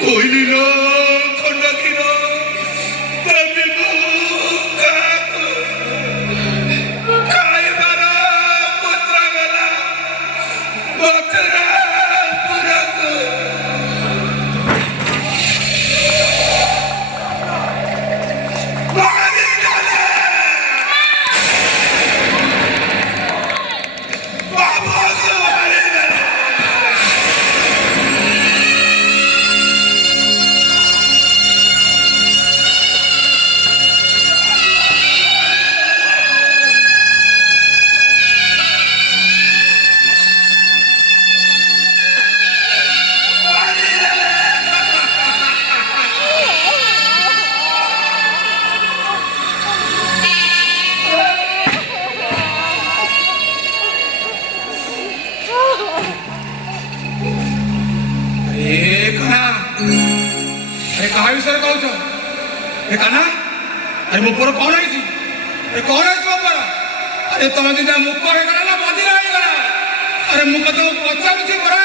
କହିଲି ଲୋ ଖଣ୍ଡକ୍ଷୀର ଦେବୀକୁ କାହାକୁ ଖାଇବାର ପତ୍ର ଗଲା ମଥୁରାପୁରକୁ। कहा विषय कहूच काना अरे मो पुर कौन है कौन है मो पुर अरे तुम दिन मुख होगा ना बदिल होगा अरे मुझे तुम पचारूची परा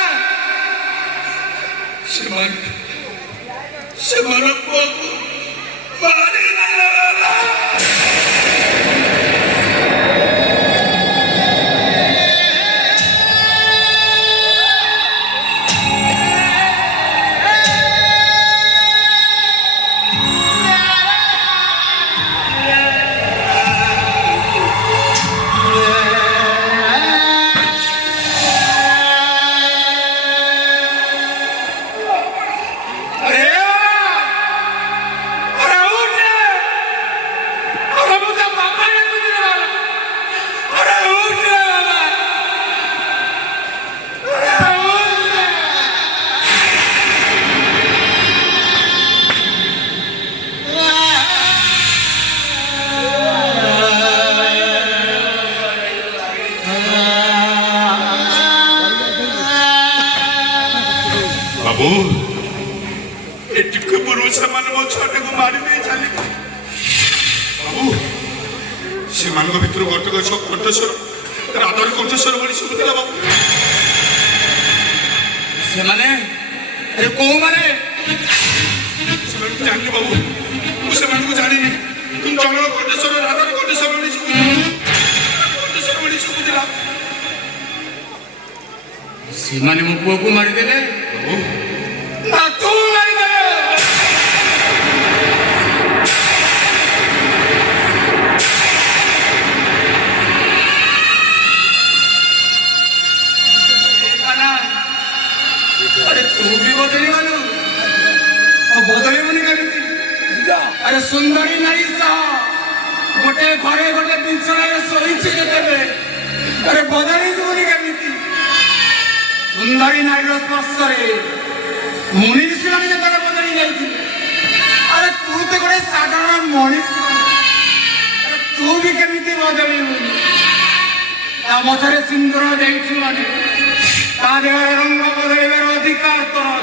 से बाबू एटिके पुरुष मान मो छोटे को मारी दे चली बाबू से मानव भितर गटक सब कंठस्वर राधार कंठस्वर बड़ी सुबुला बाबू से माने अरे को माने जानी बाबू मुझे मान को जानी तुम जंगल कंठस्वर राधार कंठस्वर बड़ी सुबुला से माने मो पुओ को मारी देले बाबू ना तू मारी दे अरे तू भी बदली वालू बदली मुनि केमिति अरे सुंदरी नारी सह गोटे घरे गोटे पिंछड़े शोइछि जेतेबे अरे बदली मुनि केमिति सुंदरी नारी स्पर्श मुनि ऋषि माने जेतरे बदली जाइछि अरे तू तो गोटे साधारण मनुष्य अरे तू भी केमिति बदली ता मथरे सिंदूर देइछि माने ता देहर रंग बदलिबार अधिकार तोर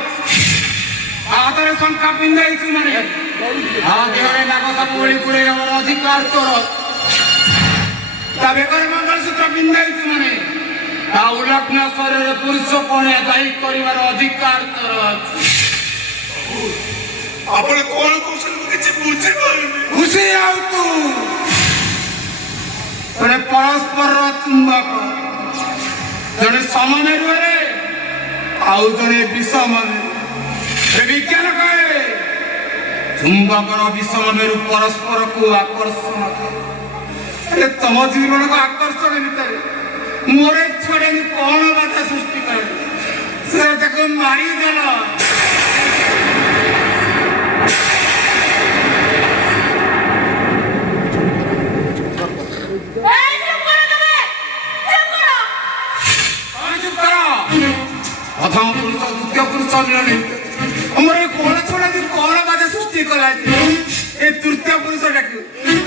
हाथरे शंखा पिंधाइछि माने ता देहरे नागसाप बळी पुरेबार अधिकार तोर ता बेकर मंगलसूत्र पिंधाइछि माने ता उलग्न शरीर पुरुष कोणे दायी करिबार अधिकार तोर आपण कोन कौशल किछि बुझे खुशी आउ तू तने परस्पर चुंबक जने सामान्य रुहे आउ जने विषम विज्ञान कहे चुंबक विषम मेरु परस्पर को आकर्षण करे तुम जीवन को आकर्षण भितर मोरे छोड़े कौन बाधा सृष्टि करे से ताको मारी देल प्रथम पुरुष द्वितीय पुरुष मिलने हमारे कौन छोड़ा कौन बाधा सृष्टि कला ए तृतीय पुरुष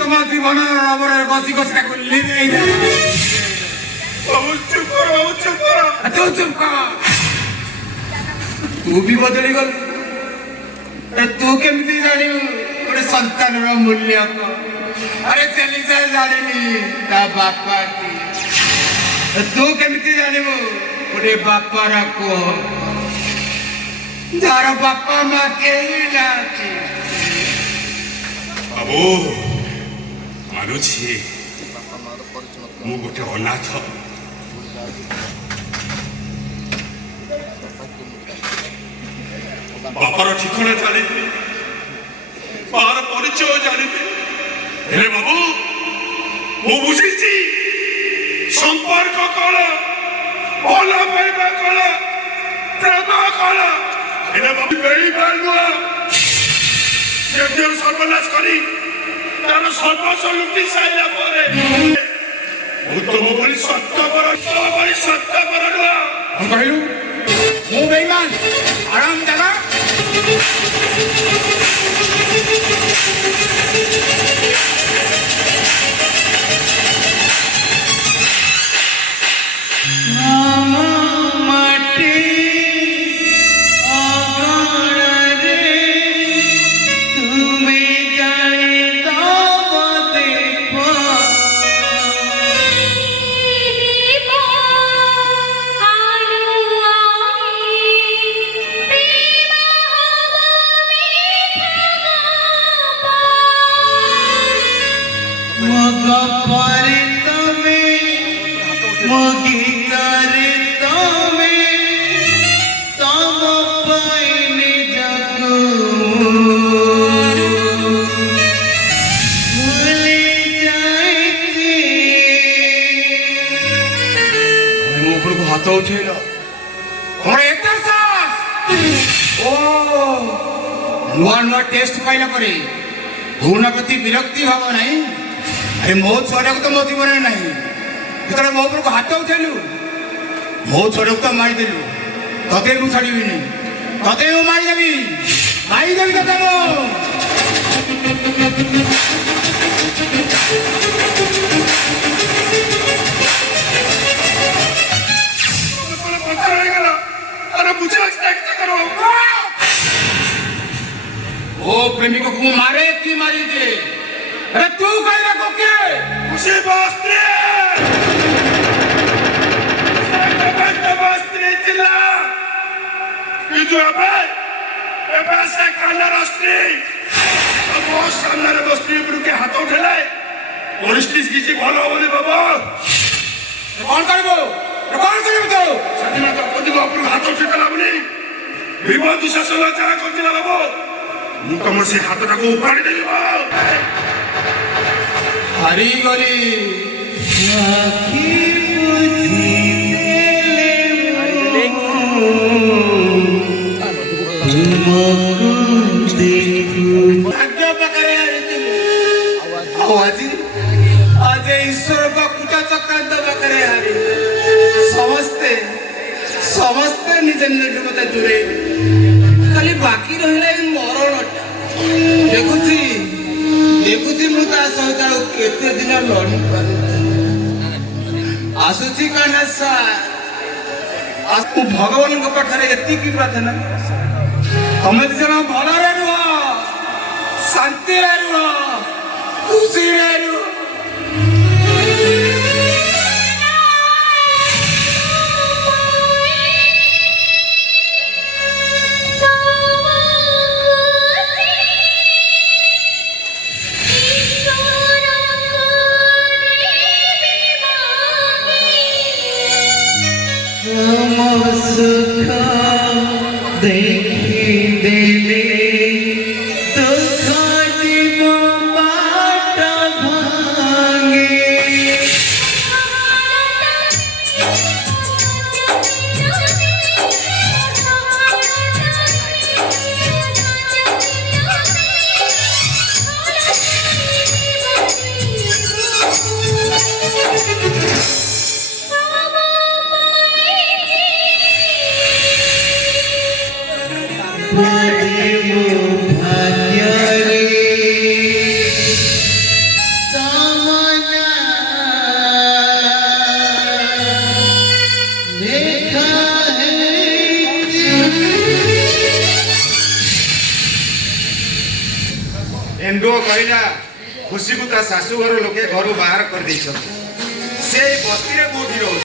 तुम जीवन रबर घसी घसी तू भी बदली गल तू केमती जानी गोटे संतान मूल्य अरे चली जाए जानी बापा तू केमती जानबू गोटे बापार को যার বাপা মা কেউ নাকি। বাবু ମାନୁଛି ମୁଁ ଗୋଟେ ଅନାଥ। ବାପାର ଠିକଣା ଜାଣିନି, ମାର ପରିଚୟ ଜାଣିନି, ହେଲେ ବାବୁ ମୁଁ ବୁଝିଛି ସମ୍ପର୍କ କଣ, ଭଲ ପାଇବା କଣ, ପ୍ରେମ କଣ। ହେଲେ ବାବୁ ନୁହଁ ସର୍ବନାଶ କରି ତାର ସର୍ବସ୍ୱ ଲୁଟି ସାରିଲା ପରେ ମୁଁ ତମ ଭଳି ସତ୍ୟପର ନୁହଁ। କଣ କହିଲୁ? ମୁଁ ବେଇମାନ? ଆରାମ ଜାଗା ହାତ ଉଠେଇଲ। ତମର ଏତେ ସାହସ? ଓ ନୂଆ ନୂଆ ଟେଷ୍ଟ ପାଇଲା ପରେ ଭଉଣୀ ପ୍ରତି ବିରକ୍ତି ଭାବ ନାହିଁ? ଆରେ ମୋ ଛୁଆଟାକୁ ତ ମୋ ଜୀବନରେ ନାହିଁ। ଯେତେବେଳେ ମୋ ଉପରକୁ ହାତ ଉଠେଇଲୁ, ମୋ ଛୁଆଟାକୁ ତ ମାରିଦେଲୁ। ତତେ ମୁଁ ଛାଡ଼ିବିନି, ତତେ ମୁଁ ମାରିଦେବି, ମାରିଦେବି ତତେ ମୁଁ। ओ प्रेमिक को मारे कि मारी दे? अरे तू कहला को के उसे बस्ती चिल्ला जो अबे से काला रास्ते बहुत सामने बस्ती पर के हाथ उठेले परिस्थिति किसी भलो बोले बाबा कौन करबो तो सदिना तो कोदिबो पर हाथ उठेला बोली विवाद शासन जा करथिला बाबा ମୁଁ ତମ ସେ ହାତଟାକୁ ଉପାଡ଼ି ଦେଲି। ହାରିଗଲି। ଆଜି ଈଶ୍ୱରଙ୍କ କୂଟ ଚକ୍ରାନ୍ତ ପାଖରେ ହାରି ସମସ୍ତେ ନିଜ ନିଜଠୁ ମତେ ଦୂରେଇ ଖାଲି ବାକି ରହିଲା ଏଇ ମରଣଟା। ଦେଖୁଛି ମୁଁ ତା ସହିତ ଆଉ କେତେ ଦିନ ଲଢ଼ିପାରେ। ଆସୁଛି କାହ୍ନା ସାର୍, ମୁଁ ଭଗବାନଙ୍କ ପାଖରେ ଏତିକି ପ୍ରାର୍ଥନା, ତମେ ଦି ଜଣ ଭଲରେ ରୁହ, ଶାନ୍ତିରେ ରୁହ, ଖୁସିରେ ରୁହ। एंडुओ कहला खुशी को ता शाशु घर लोके घर बाहर कर दै छथि से बस्ती रे कोठी रहउ